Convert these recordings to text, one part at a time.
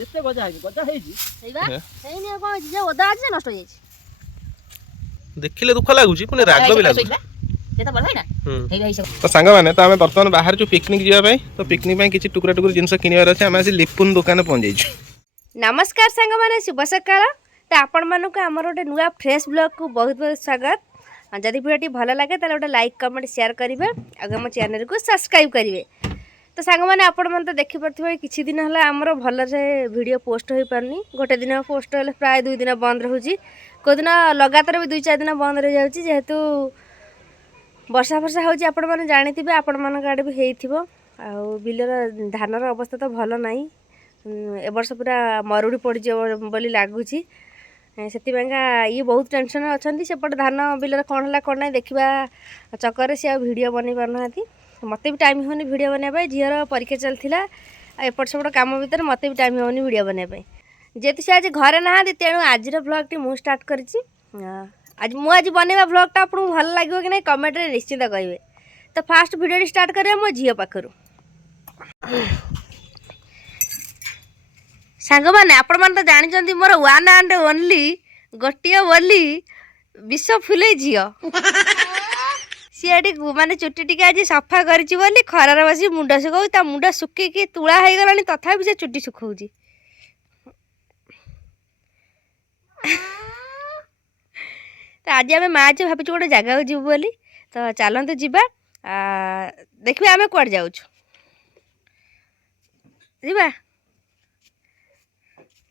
ଏତେ ଗଜା ହେଇନି, ଗଜା ହେଇଛି ହେଇବା ହେଇନି ଆଉ କଣ ହେଇଛି ଯେ ଓଦା ଅଛି ଯେ ନଷ୍ଟ ହେଇଯାଇଛି। ଦେଖିଲେ ଦୁଃଖ ଲାଗୁଛି ପୁଣି ରାଗ ବି ଲାଗୁଛି। ସେଟା ଭଲ ହେଇନା ହେଇବା ହେଇସ। ତ ସାଙ୍ଗମାନେ ତ ଆମେ ବର୍ତ୍ତମାନ ବାହାରିଛୁ ପିକନିକ୍ ଯିବା ପାଇଁ। ତ ପିକନିକ୍ ପାଇଁ କିଛି ଟୁକୁରା ଟୁକୁରି ଜିନିଷ କିଣିବାର ଅଛି। ଆମେ ଆସି ଲିପୁନ୍ ଦୋକାନରେ ପହଞ୍ଚିଯାଇଛୁ। ନମସ୍କାର ସାଙ୍ଗମାନେ, ଶୁଭ ସକାଳ। ତ ଆପଣମାନଙ୍କୁ ଆମର ଗୋଟେ ନୂଆ ଫ୍ରେଶ୍ ବ୍ଲଗ୍କୁ ବହୁତ ବହୁତ ସ୍ୱାଗତ। ଯଦି ଭିଡ଼ିଓଟି ଭଲ ଲାଗେ ତାହେଲେ ଗୋଟେ ଲାଇକ୍ କମେଣ୍ଟ ସେୟାର କରିବେ ଆଉ ଆମ ଚ୍ୟାନେଲକୁ ସବସ୍କ୍ରାଇବ୍ କରିବେ। ତ ସାଙ୍ଗମାନେ ଆପଣମାନେ ତ ଦେଖିପାରୁଥିବେ କିଛି ଦିନ ହେଲା ଆମର ଭଲରେ ଭିଡ଼ିଓ ପୋଷ୍ଟ ହୋଇପାରୁନି। ଗୋଟେ ଦିନ ପୋଷ୍ଟ ହେଲେ ପ୍ରାୟ 2 ଦିନ ବନ୍ଦ ରହୁଛି। କେଉଁଦିନ ଲଗାତାର ବି 2-4 ଦିନ ବନ୍ଦ ରହିଯାଉଛି, ଯେହେତୁ ବର୍ଷା ଫର୍ଷା ହେଉଛି ଆପଣମାନେ ଜାଣିଥିବେ, ଆପଣମାନଙ୍କ ଆଡ଼େ ବି ହେଇଥିବ। ଆଉ ବିଲର ଧାନର ଅବସ୍ଥା ତ ଭଲ ନାହିଁ। ଏ ବର୍ଷ ପୁରା ମରୁଡ଼ି ପଡ଼ିଯିବ ବୋଲି ଲାଗୁଛି। ସେଥିପାଇଁକା ଇଏ ବହୁତ ଟେନସନ୍ରେ ଅଛନ୍ତି। ସେପଟେ ଧାନ ବିଲରେ କ'ଣ ହେଲା କ'ଣ ନାହିଁ ଦେଖିବା ଚକରରେ ସେ ଆଉ ଭିଡ଼ିଓ ବନେଇ ପାରୁନାହାନ୍ତି। ମୋତେ ବି ଟାଇମ୍ ହେଉନି ଭିଡ଼ିଓ ବନେଇବା ପାଇଁ। ଝିଅର ପରୀକ୍ଷା ଚାଲିଥିଲା ଆଉ ଏପଟ ସେପଟ କାମ ଭିତରେ ମୋତେ ବି ଟାଇମ୍ ହେଉନି ଭିଡ଼ିଓ ବନେଇବା ପାଇଁ। ଯେହେତୁ ସେ ଆଜି ଘରେ ନାହାନ୍ତି, ତେଣୁ ଆଜିର ବ୍ଲଗ୍ଟି ମୁଁ ଷ୍ଟାର୍ଟ କରିଛି। ଆଜି ବନେଇବା ବ୍ଲଗ୍ଟା ଆପଣଙ୍କୁ ଭଲ ଲାଗିବ କି ନାହିଁ କମେଣ୍ଟରେ ନିଶ୍ଚିତ କହିବେ। ତ ଫାଷ୍ଟ ଭିଡ଼ିଓଟି ଷ୍ଟାର୍ଟ କରିବା ମୋ ଝିଅ ପାଖରୁ। ସାଙ୍ଗମାନେ ଆପଣମାନେ ତ ଜାଣିଛନ୍ତି ମୋର ୱାନ୍ ଆଣ୍ଡ ଓନ୍ଲି ଗୋଟିଏ ବୋଲି ବିଶ୍ୱ ଫୁଲେଇ ଝିଅ। ସିଏ ଏଠି ମାନେ ଚୁଟି ଟିକେ ଆଜି ସଫା କରିଛି ବୋଲି ଖରାରେ ବସି ମୁଣ୍ଡ ଶୁଖାଉଛି। ତା ମୁଣ୍ଡ ଶୁଖିକି ତୁଳା ହେଇଗଲାଣି, ତଥାପି ସେ ଚୁଟି ଶୁଖାଉଛି। ତ ଆଜି ଆମେ ମା ଝିଅ ଭାବିଛୁ ଗୋଟେ ଜାଗାକୁ ଯିବୁ ବୋଲି। ତ ଚାଲନ୍ତୁ ଯିବା, ଦେଖିବା ଆମେ କୁଆଡ଼େ ଯାଉଛୁ। ଯିବା।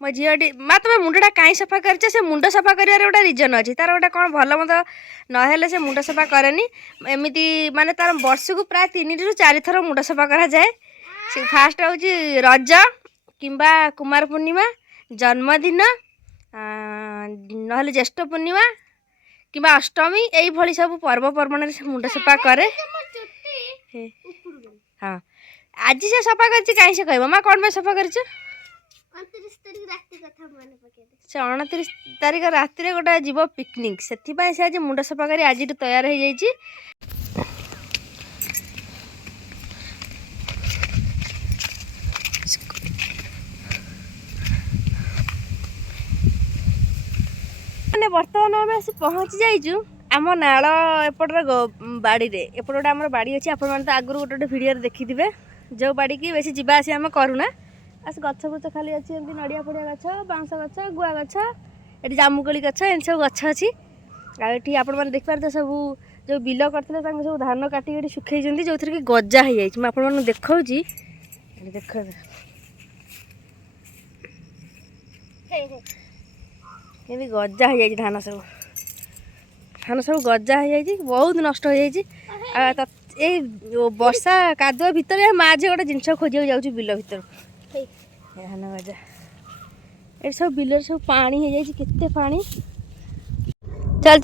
ମୋ ଝିଅଟି ମା ତମେ ମୁଣ୍ଡଟା କାହିଁ ସଫା କରିଛ? ସେ ମୁଣ୍ଡ ସଫା କରିବାର ଗୋଟେ ରିଜନ୍ ଅଛି, ତାର ଗୋଟେ କ'ଣ ଭଲ ମନ୍ଦ ନହେଲେ ସେ ମୁଣ୍ଡ ସଫା କରେନି। ଏମିତି ମାନେ ତାର ବର୍ଷକୁ ପ୍ରାୟ 3ରୁ 4 ଥର ମୁଣ୍ଡ ସଫା କରାଯାଏ। ସେ ଫାଷ୍ଟ ହେଉଛି ରଜ କିମ୍ବା କୁମାର ପୂର୍ଣ୍ଣିମା, ଜନ୍ମଦିନ, ନହେଲେ ଜ୍ୟେଷ୍ଠ ପୂର୍ଣ୍ଣିମା କିମ୍ବା ଅଷ୍ଟମୀ, ଏଇଭଳି ସବୁ ପର୍ବପର୍ବାଣିରେ ସେ ମୁଣ୍ଡ ସଫା କରେ। ହଁ ଆଜି ସେ ସଫା କରିଛି, କାହିଁ ସେ କହିବ ମା କ'ଣ ପାଇଁ ସଫା କରିଛ? 29 ତାରିଖ ରାତିରେ ଗୋଟେ ଯିବ ପିକନିକ୍, ସେଥିପାଇଁ ସେ ଆଜି ମୁଣ୍ଡ ସଫା କରି ଆଜିଠୁ ତୟାର ହେଇଯାଇଛି। ମାନେ ବର୍ତ୍ତମାନ ଆମେ ଆସି ପହଞ୍ଚି ଯାଇଛୁ ଆମ ନାଳ ଏପଟର ବାଡ଼ିରେ। ଏପଟେ ଗୋଟେ ଆମର ବାଡ଼ି ଅଛି, ଆପଣମାନେ ତ ଆଗରୁ ଗୋଟେ ଭିଡ଼ିଓରେ ଦେଖିଥିବେ। ଯେଉଁ ବାଡ଼ିକି ବେଶୀ ଯିବା ଆସିବା ଆମେ କରୁନା। ଆସି ଗଛ ଫଛ ଖାଲି ଅଛି, ଏମିତି ନଡ଼ିଆ ଫଡ଼ିଆ ଗଛ, ବାଉଁଶ ଗଛ, ଗୁଆ ଗଛ, ଏଠି ଜାମୁକୋଳି ଗଛ, ଏମିତି ସବୁ ଗଛ ଅଛି। ଆଉ ଏଠି ଆପଣମାନେ ଦେଖିପାରୁଥିବେ ସବୁ ଯେଉଁ ବିଲ କରିଥିଲେ ତାଙ୍କୁ ସବୁ ଧାନ କାଟିକି ଏଠି ଶୁଖେଇଛନ୍ତି, ଯେଉଁଥିରେ କି ଗଜା ହେଇଯାଇଛି। ମୁଁ ଆପଣମାନଙ୍କୁ ଦେଖାଉଛି, ଦେଖ କେମିତି ଗଜା ହେଇଯାଇଛି। ଧାନ ସବୁ ଗଜା ହେଇଯାଇଛି, ବହୁତ ନଷ୍ଟ ହେଇଯାଇଛି। ଆଉ ଏଇ ବର୍ଷା କାଦୁଅ ଭିତରେ ମା ଝିଅ ଗୋଟେ ଜିନିଷ ଖୋଜିବାକୁ ଯାଉଛି ବିଲ ଭିତରକୁ। ଧାନ ଗଜା ଏଠି ସବୁ ବିଲରେ ସବୁ ପାଣି ହେଇଯାଇଛି, କେତେ ପାଣି। ଚାଲ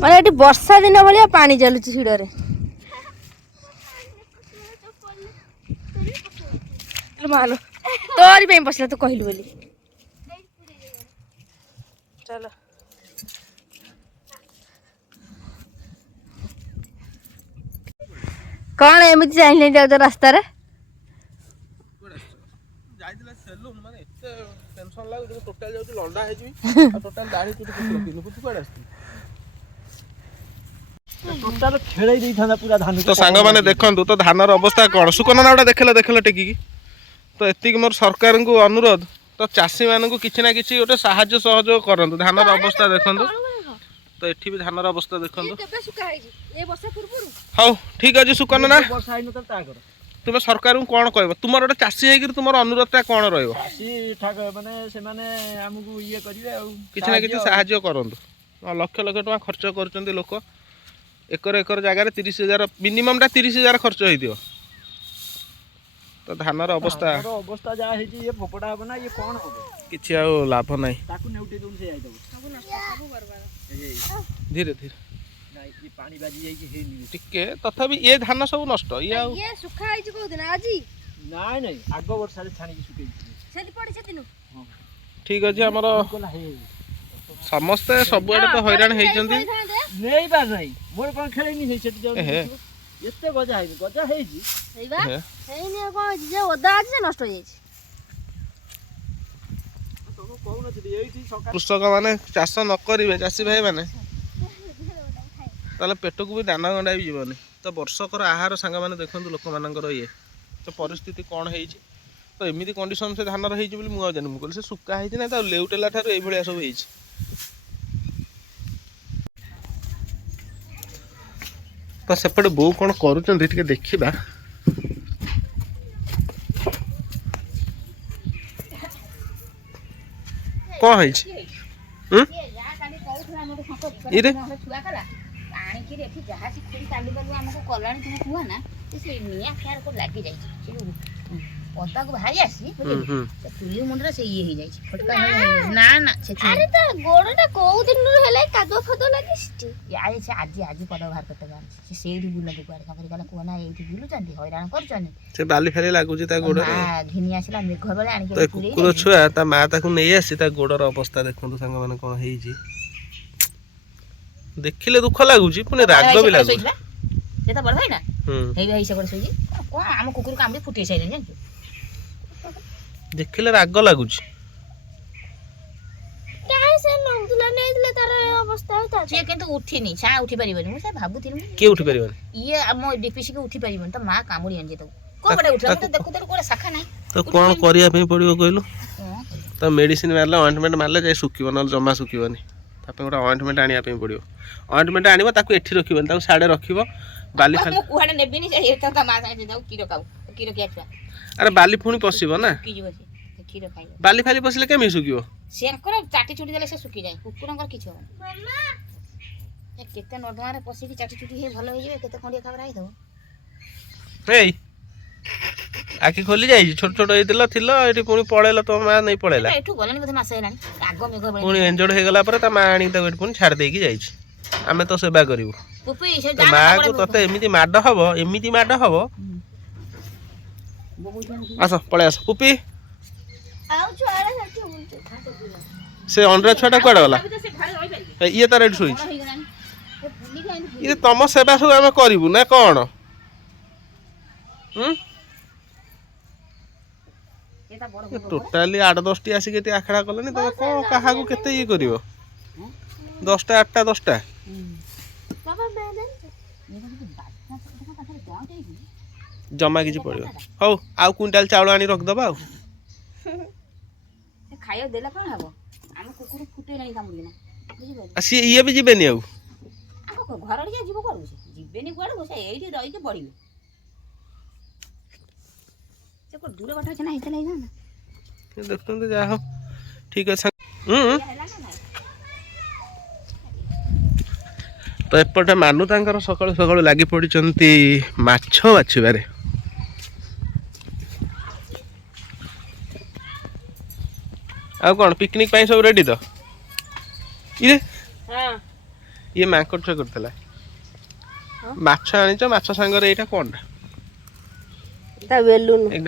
ମାନେ ଏଠି ବର୍ଷା ଦିନ ଭଳିଆ ପାଣି ଚାଲୁଛି ହିଡ଼ରେ। ମାଲୋ ତୋରି ପାଇଁ ବସିଲା, ତୁ କହିଲୁ ବୋଲି। ଚାଲ କ'ଣ ଏମିତି ଚାହିଁଲେ ଯାଉଛ ରାସ୍ତାରେ? ତ ସାଙ୍ଗମାନେ ଦେଖନ୍ତୁ ତ ଧାନର ଅବସ୍ଥା କ'ଣ। ସୁକନ ନା ଗୋଟେ ଦେଖିଲ ଟେକିକି। ତ ଏତିକି ମୋର ସରକାରଙ୍କୁ ଅନୁରୋଧ, ତ ଚାଷୀମାନଙ୍କୁ କିଛି ନା କିଛି ଗୋଟେ ସାହାଯ୍ୟ ସହଯୋଗ କରନ୍ତୁ। ଧାନର ଅବସ୍ଥା ଦେଖନ୍ତୁ, ତ ଏଠି ବି ଧାନର ଅବସ୍ଥା ଦେଖନ୍ତୁ। ହଉ ଠିକ୍ ଅଛି ସୁକନ ନା, ତୁମେ ସରକାରଙ୍କୁ କ'ଣ କହିବ? ତୁମର ଗୋଟେ ଚାଷୀ ହେଇକିରି ତୁମର ଅନୁରୋଧଟା କ'ଣ ରହିବ? ମାନେ ସେମାନେ ଆମକୁ ଇଏ କରିବେ ଆଉ କିଛି ନା କିଛି ସାହାଯ୍ୟ କରନ୍ତୁ। ଲକ୍ଷ ଲକ୍ଷ ଟଙ୍କା ଖର୍ଚ୍ଚ କରୁଛନ୍ତି ଲୋକ। ଏକର ଜାଗାରେ 30,000 ମିନିମମ୍ଟା 30,000 ଖର୍ଚ୍ଚ ହେଇଥିବ। ତ ଧାନର ଅବସ୍ଥା ଯାହା ହେଇଛି, ଇଏ ଫୋପଡ଼ା ହବ ନା, ଇଏ କ'ଣ ହବ? କିଛି ଆଉ ଲାଭ ନାହିଁ। ତାକୁ ନେଉଟେଇ ଦଉନ, ସେ ଯାଇଦବ ଧୀରେ ଧୀରେ ପାଣି ବାଜି ଯାଇକି ହେଇନି ଟିକେ, ତଥାପି ଏ ଧାନ ସବୁ ନଷ୍ଟ। ଇଏ ଆଉ ଶୁଖା ହେଇଛି କୋଉଦିନ? ଆଜି ନାଇଁ ଆଗ ବର୍ଷାରେ ଛାଣିକି ଶୁଖେଇଛି। ଠିକ୍ ଅଛି। ଆମର ସମସ୍ତେ ସବୁଆଡ଼େ ତ ହଇରାଣ ହେଇଛନ୍ତି। ନେଇ ପାର ନାହିଁ, ମୋର କ'ଣ ଖେଳେନି ସେଠି ଯାଉ। ଏତେ ଗଜା ହେଇନି, ଗଜା ହେଇଛି ହେଇନି ଆଉ କ'ଣ ହେଇଛି ଯେ ଓଦା ଅଛି ଯେ ନଷ୍ଟ ହେଇଯାଇଛି। କହୁନଥିଲି ଏଇଠି ସକାଳ କୃଷକ ମାନେ ଚାଷ ନ କରିବେ ଚାଷୀ ଭାଇ ମାନେ ତାହେଲେ ପେଟକୁ ବି ଦାନା ଗଣ୍ଡା ବି ଯିବନି। ତ ବର୍ଷକର ଆହାର ସାଙ୍ଗମାନେ ଦେଖନ୍ତୁ ଲୋକମାନଙ୍କର ଇଏ ତ ପରିସ୍ଥିତି କ'ଣ ହେଇଛି। ତ ଏମିତି କଣ୍ଡିସନ ସେ ଧାନର ହେଇଛି ବୋଲି ମୁଁ ଆଉ ଜାଣିନି। ମୁଁ କହିଲି ସେ ଶୁକା ହେଇଛି ନା ତା ଲେଉଟେଲା ଠାରୁ ଏଇଭଳିଆ ସବୁ ହେଇଛି। ତ ସେପଟେ ବୋଉ କ'ଣ କରୁଛନ୍ତି ଟିକେ ଦେଖିବା। କ'ଣ ହେଇଛି? ଇରେ ଆଣିକିରି ଏଠି ଯାହା ଶିଖୁଛି କାଲି କାଲି ଆମକୁ କଲାଣି ତୁମେ କୁହ ନା ସେ ନିଆଁ ଫିଆଁ ଲାଗି ଯାଇଛି ସେ ପଦାକୁ ବାହାରି ଆସି ଚୁଲି ମୁଣ୍ଡରେ ସେ ଇଏ ହେଇଯାଇଛି ଫଟକା ନା ନା ଆରେ ତା ଗୋଡଟା କୋଉ ଦିନରୁ ହେଲା କାଦୁଅ ଫାଦୁଅ ଲାଗିଛି ଆରେ ସେ ଆଜି ଆଜି ପଦ ବାହାର କରିତେ ଜାଣିଛି ସେ ସେଇଠି ବୁଲନ୍ତି କୁଆଡେ ତାପରେ କହିଲା କୁହ ନା ଏଇଠି ବୁଲୁଛନ୍ତି ହଇରାଣ କରୁଛନ୍ତି ସେ ବାଲି ଫାଲି ଲାଗୁଛି ତା ଗୋଡରେ ଘିନି ଆସିଲା ମେଘ ବେଳେ ଆଣିକି କୁକୁର ଛୁଆ ତା ମା ତାକୁ ନେଇ ଆସି ତା ଗୋଡର ଅବସ୍ଥା ଦେଖନ୍ତୁ ସାଙ୍ଗମାନେ କ'ଣ ହେଇଛି। ଦେଖିଲେ ଦୁଃଖ ଲାଗୁଛି ପୁଣି ରାଗ ବି ଲାଗୁଛି। ଯେତେ ବଡ ଭାଇ ନା ହେଇ ଭାଇ ସେ ଶୋଇଛି କଣ ଆମ କୁକୁରକୁ ଆମେ ଫୁଟେଇ ସାଇଲେଣି ଜାଣିଛୁ ଦେଖିଲେ ରାଗ ଲାଗୁଛି। ସିଏ କିନ୍ତୁ ଉଠିନି ଛା ଉଠି ପାରିବନି ମୁଁ ସେ ଭାବୁଥିଲି କିଏ ଉଠି ପାରିବନି ଇଏ ଆମ ଡିପିସିକି ଉଠି ପାରିବନି ତ ମା କାମୁଡି ଆଣିଛି ତାକୁ କୋଉ ପଟେ ଉଠିଲା ମୁଁ ଦେଖୁ ଦେଖୁ କୋଉଟା ଶାଖା ନାହିଁ ତ କ'ଣ କରିବା ପାଇଁ ପଡିବ କହିଲୁ? ତ ମେଡିସିନ ମାରିଲେ ଅଏଣ୍ଟମେଣ୍ଟ ମାରିଲେ ଯାଇ ଶୁଖିବ ନହେଲେ ଜମା ଶୁଖିବନି। ତା ପାଇଁ ଗୋଟେ ଅଏଣ୍ଟମେଣ୍ଟ ଆଣିବା ପାଇଁ ପଡିବ। ଅଏଣ୍ଟମେଣ୍ଟ ଆଣିବ ତାକୁ ଏଠି ରଖିବନି ତାକୁ ସାଡେ ରଖିବ ବାଲି ଖାଲି କୁଆଡେ ନେବିନି ସେ ତା ମା ସାଙ୍ଗେ ଯାଉ କ୍ଷୀର ଖାଉ କ୍ଷୀର କିଆ ଛୁଆ ଆରେ ବାଲି ପୁଣି ପଶିବ ନା ଶୁଖିଯିବ ସେ କ୍ଷୀର ଖାଇବ ବାଲି ଫାଲି ପଶିଲେ କେମିତି ଶୁଖିବ? ସେଙ୍କର ଚାଟି ଚୁଟି ଦେଲେ ସେ ଶୁଖିଯାଏ କୁକୁରଙ୍କର କିଛି ହବନି କେତେ ନର୍ଦ୍ଦମାରେ ପଶିକି ଚାଟି ଚୁଟି ହେଇ ଭଲ ହେଇଯିବେ କେତେ ଖଣ୍ଡିଆ ଖାବାର ହେଇଥିବ ହେଇ ଆଖି ଖୋଲି ଯାଇଛି ଛୋଟ ଛୋଟ ହେଇଥିଲ ଥିଲ ଏଠି ପୁଣି ପଳେଇଲ ତମ ମା ନେଇ ପଳେଇଲା ଏଠୁ ଗଲାଣି ବୋଧେ ମାସେ ହେଲାଣି ଆଗ ମେଘ ପୁଣି ଏଞ୍ଜୋର୍ଡ ହେଇଗଲା ପରେ ତା ମା ଆଣିକି ତାକୁ ଏଠି ପୁଣି ଛାଡ଼ି ଦେଇକି ଯାଇଛି। ଆମେ ତ ସେବା କରିବୁ ମାକୁ ତତେ ଏମିତି ମାଡ଼ ହବ ଆସ ପଳେଇ ଆସ ପୁପି ସେ ଅଣ୍ଡିରା ଛୁଆଟା କୁଆଡେ ଗଲା? ଇଏ ତାର ଏଠି ଶୋଇଛି। ଇଏ ତମ ସେବା ସବୁ ଆମେ କରିବୁ ନା କ'ଣ? ଟୋଟାଲି 8-10ଟି ଆସିକି ଏଠି ଆଖଡ଼ା କଲେନି ତମେ କ'ଣ କାହାକୁ କେତେ ଇଏ କରିବ? 10ଟା 8ଟା 10ଟା ଜମା କିଛି ପଡିବ। ହଉ ଆଉ କୁଇଣ୍ଟାଲ ଚାଉଳ ଆଣି ରଖିଦବା ଆଉ ଖାଇବା ଦେଲେ କ'ଣ ହବ ଆମ କୁକୁର ଫୁଟେଇଲାଣି କାମୁଡ଼ିକିନା ବୁଝିପାରିଲ ସିଏ ଇଏ ବି ଯିବେନି ଆଉ ଘର ଟିକେ ଯିବ କୁଆଡ଼ୁ ସେ ଯିବେନି କୁଆଡ଼ୁ ସେ ଏଇଠି ରହିକି ପଡ଼ିବେ ସେ କୋଉ ଦୂର ବାଟ ଅଛି ନା ହେଇଥିଲା ହେଇଥାନ୍ତା ଦେଖୁଛନ୍ତି ଯାହା ହଉ ଠିକ ଅଛି। ତ ଏପଟେ ମାନୁ ତାଙ୍କର ସକାଳୁ ସକାଳୁ ଲାଗି ପଡ଼ିଛନ୍ତି ମାଛ ବାଛିବାରେ। ଆଉ କ'ଣ ପିକନିକ ପାଇଁ ସବୁ ରେଡି ତ? ଇଏ ମାଙ୍କଡ଼ ଛୁଆ କରିଥିଲା ମାଛ ଆଣିଛ ମାଛ ସାଙ୍ଗରେ ଏଇଟା କ'ଣଟା?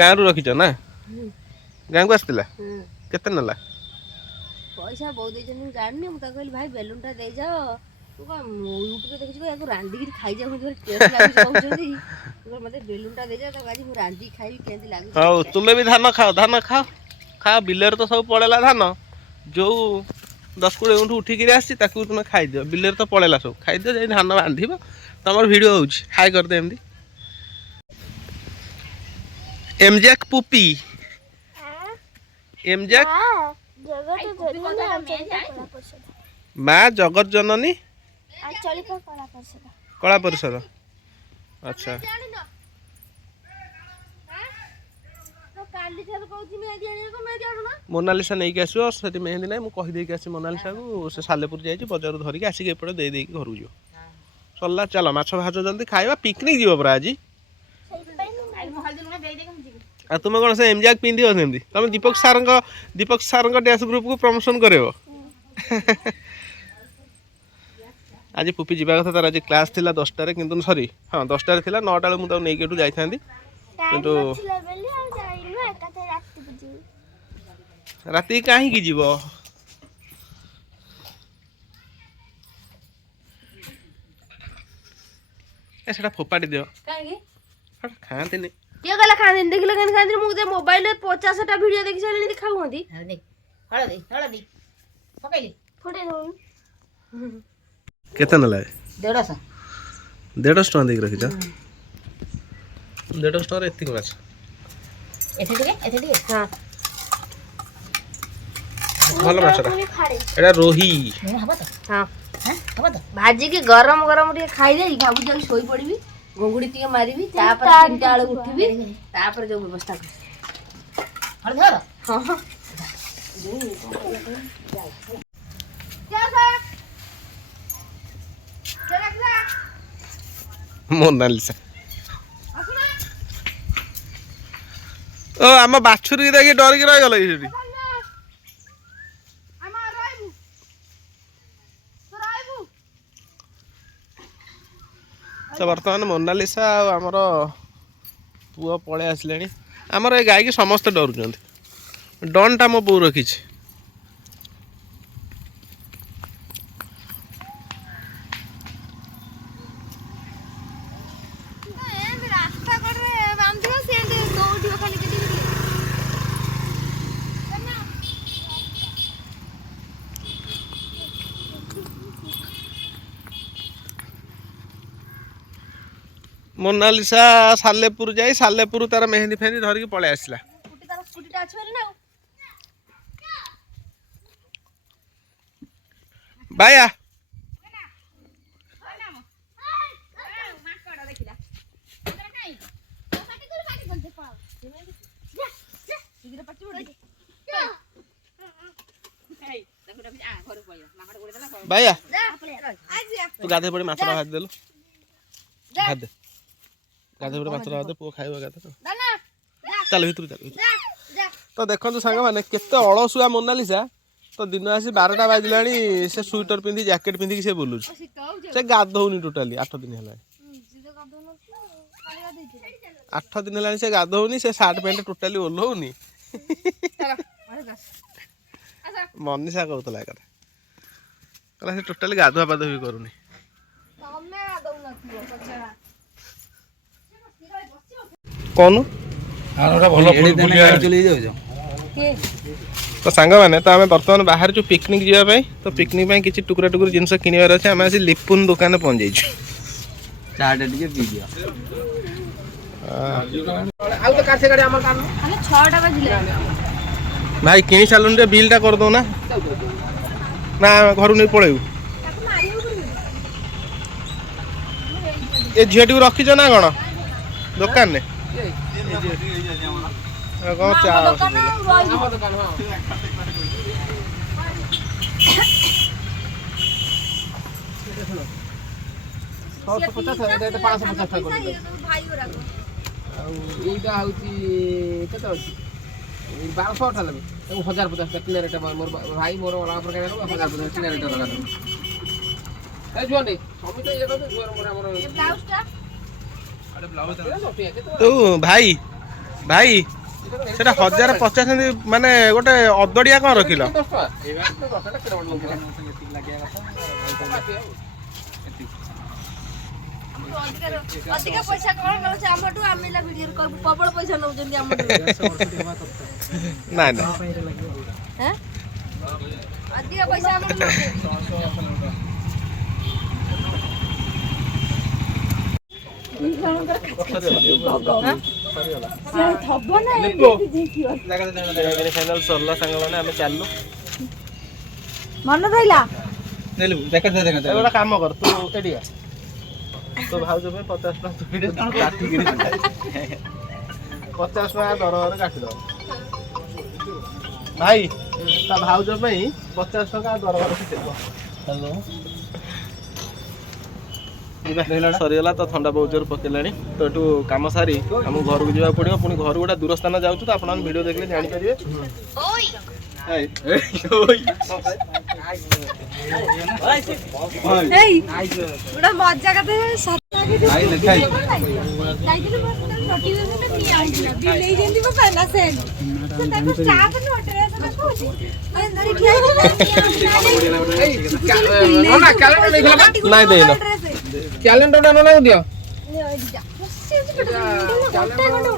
ଗାଁରୁ ରଖିଛ ନା? ଗାଁକୁ ଆସିଥିଲା କେତେ ନେଲା? ପଇସା ବହୁତ ଦେଇଛନ୍ତି ମୁଁ ଜାଣିନି ମୁଁ ତାକୁ କହିଲି ଭାଇ ବେଲୁନଟା ଦେଇଯାଅ ତୁ କ'ଣ ୟୁଟ୍ୟୁବରେ ଦେଖିଛୁ ୟାକୁ ରାନ୍ଧିକିରି ଖାଇଯାଉ ଟେଷ୍ଟ ଲାଗୁଛି କହୁଛନ୍ତି ମୋତେ ବେଲୁନଟା ଦେଇଯାଅ ତାକୁ ଆଜି ମୁଁ ରାନ୍ଧିକି ଖାଇବି କେମିତି ଲାଗୁଛି। ହଉ ତୁମେ ବି ଧାନ ଖାଅ ବିଲରେ ତ ସବୁ ପଳେଇଲା ଧାନ ଯୋଉ 10-20 ଗୁଣ୍ଠୁ ଉଠିକିରି ଆସିଛି ତାକୁ ତୁମେ ଖାଇଦିଅ ବିଲରେ ତ ପଳେଇଲା ସବୁ ଖାଇଦିଅ ଯାଇ ଧାନ ବାନ୍ଧିବ ତମର ଭିଡ଼ିଓ ହେଉଛି ହାଇ କରିଦେ ଏମିତି ଏମଜାକ୍ ପୁପି ଏମଜାକ୍ ମା ଜଗତ ଜନନୀ କଳା ପରିଷଦ ଆଚ୍ଛା ମୋନାଲିସା ନେଇକି ଆସିବ ସେଠି ମେହେନ୍ଦି ନାହିଁ ମୁଁ କହିଦେଇକି ଆସିବି ମୋନାଲିସାକୁ ସେ ସାଲେପୁର ଯାଇଛି ବଜାରରୁ ଧରିକି ଆସିକି ଏପଟେ ଦେଇଦେଇକି ଘରକୁ ଯିବ ସରିଲା ଚାଲ ମାଛ ଭାଜ ଜଲ୍ଦି ଖାଇବା ପିକନିକ ଯିବ ପରା ଆଜି। ଆଉ ତୁମେ କ'ଣ ସେ ଏମଜାକ୍ ପିନ୍ଧିବ ସେମିତି ତମେ ଦୀପକ ସାରଙ୍କ ଡ୍ୟାନ୍ସ ଗ୍ରୁପକୁ ପ୍ରମୋସନ କରିବ। ଆଜି ପୁପି ଯିବା କଥା ତାର ଆଜି କ୍ଲାସ୍ ଥିଲା 10ଟାରେ କିନ୍ତୁ ସରି ହଁ 10ଟାରେ ଥିଲା 9ଟା ବେଳେ ମୁଁ ତାକୁ ନେଇକି ଏଠୁ ଯାଇଥାନ୍ତି କିନ୍ତୁ ରାତି କାହିଁକି ଯିବ? ସେଟା ଫୋପାଡ଼ି ଦିଅ ଖାଆନ୍ତିନି କିଏ କହିଲା ଖାଆନ୍ତିନି ଦେଖିଲେ କେମିତି ଖାଆନ୍ତିନି ମୁଁ ମୋବାଇଲରେ 50ଟା ଭିଡ଼ିଓ ଦେଖି ସାରିଲିଣି ଖାଉଛନ୍ତି ହଳଦୀ ହଳଦୀ ପକେଇଲି କେତେ ନେଲା 150 150 ଟଙ୍କା ଦେଇକି ରଖିଛ 150 ଟଙ୍କାରେ ଏତିକି ମାଛ ଏଠି ଟିକେ ହଁ ଭଲ ମାଛଟା ଏଇଟା ରୋହି ହବ ତ ହଁ ହବ ତ ଭାଜିକି ଗରମ ଗରମ ଟିକେ ଖାଇଦେଇ ଭାବୁଛି ଆଉ ଶୋଇ ପଡିବି ଘୁଙ୍ଗୁଡି ଟିକେ ମାରିବି ତାପରେ 3ଟା ବେଳକୁ ଉଠିବି ତାପରେ ଯୋଉ ବ୍ୟବସ୍ଥା କରିବି ହଳଦୀ ହବ ହଁ ହଁ ମୋନାଲିସା ଓ ଆମ ବାଛୁରୀ ଦେଖି ଡରିକି ରହିଗଲ କି ସେଠି ତ ବର୍ତ୍ତମାନ ମୋନାଲିସା ଆଉ ଆମର ପୁଅ ପଳେଇ ଆସିଲେଣି ଆମର ଏ ଗାଈକି ସମସ୍ତେ ଡରୁଛନ୍ତି ଡନ୍ଟା ମୋ ବୋଉ ରଖିଛି ମୋନାଲିସା ସାଲେପୁର ଯାଇ ସାଲେପୁର ତାର ମେହେନ୍ଦି ଫେହେନ୍ଦି ଧରିକି ପଳେଇ ଆସିଲା ବାୟା ବାୟା ତୁ ଗାଧେଇ ପଡି ମାଛଟା ଭାଜି ଦେଲୁ ଭାଜି ଦେ ଗାଧେଇ ପଡି ମାଛଟା ଭାଜି ଦେ ପୁଅ ଖାଇବ ଗାଧେଇ ଚାଲ ଭିତରୁ ଚାଲ ତ ଦେଖନ୍ତୁ ସାଙ୍ଗମାନେ କେତେ ଅଳସୁଆ ମୋନାଲିସା ତ ଦିନ ଆସି 12ଟା ବାଜିଲାଣି ସେ ସୁଇଟର ପିନ୍ଧି ଜ୍ୟାକେଟ ପିନ୍ଧିକି ସେ ବୁଲୁଛି ସେ ଗାଧଉନି ଟୋଟାଲି 8 ଦିନ ହେଲାଣି 8 ଦିନ ହେଲାଣି ସେ ଗାଧଉନି ସେ ସାର୍ଟ ପ୍ୟାଣ୍ଟ ଟୋଟାଲି ଓହ୍ଲଉନି ମନୀଷା କହୁଥିଲା ଏ କଥା କହିଲା ସେ ଟୋଟାଲି ଗାଧୁଆ ପାଧୁଆ ବି କରୁନି କହୁନୁ ତ ସାଙ୍ଗମାନେ ତ ଆମେ ବର୍ତ୍ତମାନ ବାହାରିଛୁ ପିକନିକ୍ ଯିବା ପାଇଁ ତ ପିକନିକ୍ ପାଇଁ କିଛି ଟୁକୁରା ଟୁକୁରି ଜିନିଷ କିଣିବାର ଅଛି ଆମେ ଆସି ଲିପୁନ ଦୋକାନରେ ପହଞ୍ଚିଯାଇଛୁ ଭାଇ କିଣି ସାରିଲୁଣି ଟିକେ ବିଲ୍ଟା କରିଦେଉ ନା ଘରୁ ନେଇ ପଳେଇବୁ ଏ ଝିଅଟିକୁ ରଖିଛ ନା କ'ଣ ଦୋକାନରେ କ'ଣ ଚା এইটা হচ্ছে কেতে আছে 1298 এবং 1050 কিনা রেট মোর ভাই মোর অলগা প্রকার 1050 কিনা রেট লাগা দেব এই জুয়ান্ডি সমিত এই কথা জুয়ার মোর আমার ব্লাউজটা আরে ব্লাউজ তো ভাই ভাই সেটা 1050 মানে গোটে অদড়িয়া কোন রখিল ଅଧିକା ପଇସା କଣ ମିଳୁଛି ଆମଠୁ ଆମେ ଭିଡିଓ ପ୍ରବଳ ପଇସା ନଉଛନ୍ତି ଆମଠୁ ନାଇଁ ନାଇଁ ଅଧିକା ପଇସା ଆମଠୁ ଆମେ ଚାଲୁ ମନ ରହିଲା ଗୋଟେ କାମ କର ତୁ ଏଠିଆ तो भाउज पे 50 टका तुबिडे काटी गिरी 50 टका दरबार काटी दो भाई ता भाउज पे 50 टका दरबार काटी दो हेलो सरीगला तो ठंडा बहुत जोर पकेलानी तो एटू काम सारी हम घर को जावा पड़ियो पुनी घर गोटा दूर स्थान जाउछु तो आपन वीडियो देखले जानि परिबे ओय हाय ओय এই ওটা মজা কথা সত্তাকে ভাই দেখাই লাইলে নোটিফিকেশন নিয়ে আইছিল বিল এই যেndi বাবা না সেন তো দেখো স্টাফ নোটরে তো কোছি মানে ধরি ঠিক এই না ক্যালেন্ডর নেইলা নাই দেইলো ক্যালেন্ডরটা নলে দিও ক্যালেন্ডর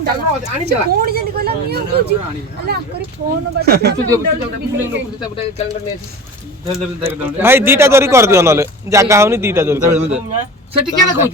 আনি চলা କ୍ୟାଲେଣ୍ଡର ନେଇ ଆସି ଭାଇ 2ଟା ଜରି କରିଦିଅ ନହେଲେ ଜାଗା ହଉନି 2ଟା ଜରି ସେଠି କିଏ ଦେଖୁଛି